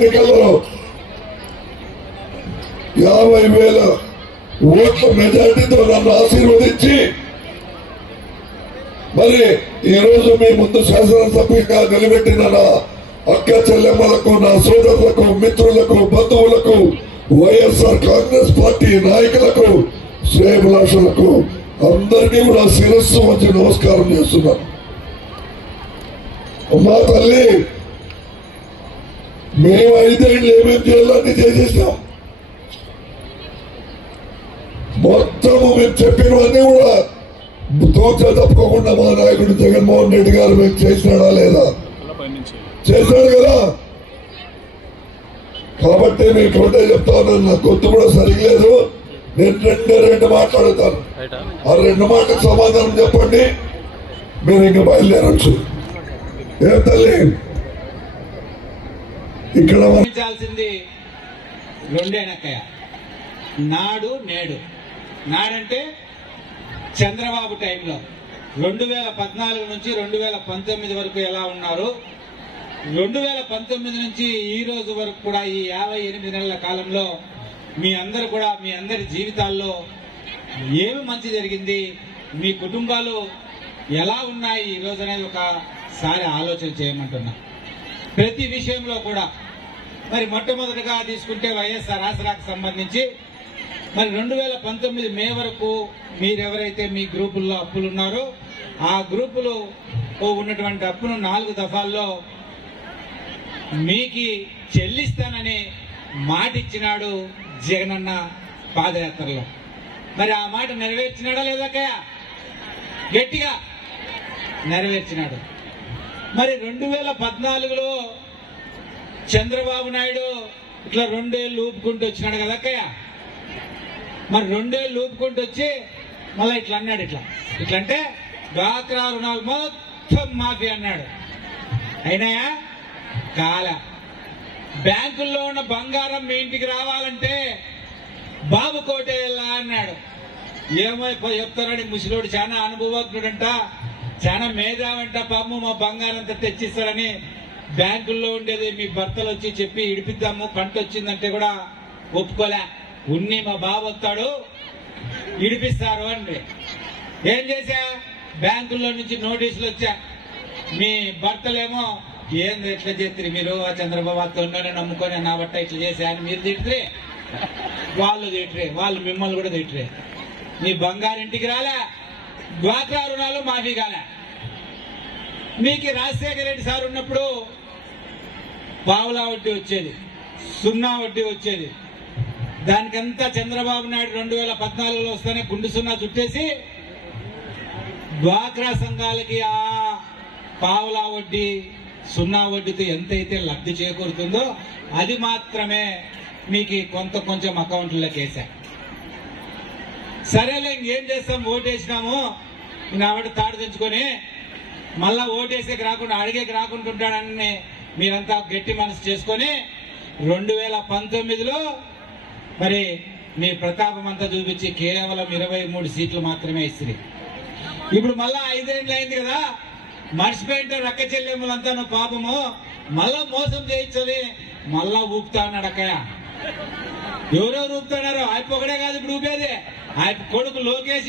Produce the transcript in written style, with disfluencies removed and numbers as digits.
ఎన్నికల్లో 50,000 ఓట్ల మెజార్టీతో నన్ను ఆశీర్వదించి మరి ఈ రోజు మీ ముందు శాసనసభ్యుగా నిలబెట్టిన నా అక్క చెల్లెమ్మలకు, నా సోదరులకు, మిత్రులకు, బంధువులకు, వైఎస్ఆర్ కాంగ్రెస్ పార్టీ నాయకులకు, శ్రేయభిలాషులకు అందరికీ కూడా శిరస్సు వంచి నమస్కారం చేస్తున్నాను. మా తల్లి, మేము 5 ఏళ్ళు ఏమేమి చేయాలని చేసేసాం. మొత్తము మేము చెప్పినవన్నీ కూడా తోచ తప్పకుండా మా నాయకుడు జగన్మోహన్ రెడ్డి గారు మేము చేసినాడా లేదా? చేశాడు కదా. కాబట్టి మీకు ఒకటే చెప్తా ఉన్నాను, నా గొంతు కూడా సరిగలేదు. నేను రెండు మాట్లాడుతాను. ఆ 2 మాటలకు సమాధానం చెప్పండి, మీరు ఇంకా బయలుదేరచ్చు. ఏం తల్లి, ఇక్కడ రెండేనక్కయ్య, నాడు నేడు. నాడంటే చంద్రబాబు టైంలో 2014 నుంచి 2019 వరకు ఎలా ఉన్నారు, 2019 నుంచి ఈ రోజు వరకు కూడా ఈ 58 నెలల కాలంలో మీ అందరి జీవితాల్లో ఏమి మంచి జరిగింది, మీ కుటుంబాలు ఎలా ఉన్నాయి ఈ రోజు అనేది ఒకసారి ఆలోచన చేయమంటున్నా. ప్రతి విషయంలో కూడా మరి మొట్టమొదటిగా తీసుకుంటే వైఎస్ఆర్ ఆసరాకు సంబంధించి మరి 2019 మే వరకు మీరెవరైతే మీ గ్రూపుల్లో అప్పులు ఉన్నారో ఆ గ్రూపులు ఉన్నటువంటి అప్పును 4 దఫాల్లో మీకు చెల్లిస్తానని మాట ఇచ్చినాడు జగనన్న పాదయాత్రలో. మరి ఆ మాట నెరవేర్చినాడా లేదాకయ్య? గట్టిగా నెరవేర్చినాడు. మరి 2014లో చంద్రబాబు నాయుడు ఇట్లా 2 ఏళ్ళు ఊపుకుంటూ వచ్చినాడు కదక్కయ్య. మరి 2 ఏళ్ళు ఊపుకుంటూ వచ్చి మళ్ళీ ఇట్లా అన్నాడు. ఇట్లా అంటే డ్వాక్రా రుణాలు మొత్తం మాఫీ అన్నాడు. అయినాయా? కాల. బ్యాంకుల్లో ఉన్న బంగారం మీ ఇంటికి రావాలంటే బాబు కోటేలా అన్నాడు. ఏమైపో చెప్తారని ముసలోడు చాలా అనుభవజ్ఞుడంట, చాలా మేధావంట. పాము మా బంగారం అంతా తెచ్చిస్తారని బ్యాంకుల్లో ఉండేది మీ భర్తలు వచ్చి చెప్పి ఇడిపిద్దాము, పంట వచ్చిందంటే కూడా ఒప్పుకోలే. ఉన్ని మా బాబు వస్తాడు ఇడిపిస్తారు అంటే ఏం చేశా? బ్యాంకుల్లో నుంచి నోటీసులు వచ్చా. మీ భర్తలేమో ఏంది ఎట్లా చేస్తారు మీరు, ఆ చంద్రబాబు తొండనే నమ్ముకొని నా బట్ట ఇట్లా చేసా అని మీరు తిట్టరే, వాళ్ళు తిట్టరే, వాళ్ళు మిమ్మల్ని కూడా తిట్టరే. నీ బంగారింటికి రాలే, డ్వాక్రా రుణాలు మాఫీ కాలే. మీకు రాజశేఖర రెడ్డి సార్ ఉన్నప్పుడు పావులా వడ్డీ వచ్చేది, 0 వడ్డీ వచ్చేది. దానికంతా చంద్రబాబు నాయుడు 2014లో వస్తేనే గుండు 0 చుట్టేసి డ్వాక్రా సంఘాలకి ఆ పావులా వడ్డీ 0 వడ్డీతో ఎంతైతే లబ్ధి చేకూరుతుందో అది మాత్రమే మీకు కొంచెం అకౌంట్లోకి వేసా. సరేలే ఇంకేం చేస్తాం, ఓటేసినాము ఆవిడ తాడు తెచ్చుకొని మళ్ళా ఓటేసేకి రాకుండా అడిగేకి రాకుంటుంటాడని మీరంతా గట్టి మనసు చేసుకొని 2019లో మరి మీ ప్రతాపం అంతా చూపించి కేవలం 23 సీట్లు మాత్రమే ఇస్తుంది. ఇప్పుడు మళ్ళా 5 ఏళ్ళు అయింది కదా, మర్చిపోయింటే రక్క చెల్లెమ్మలంతా నువ్వు పాపము మళ్ళా మోసం చేయించాలి మళ్ళా ఊపుతా అన్నాడు అక్కయ్య. ఎవరెవరు ఊపుతున్నారు? ఆయన ఒకడే కాదు ఇప్పుడు ఊపేది, ఆయన కొడుకు లోకేష్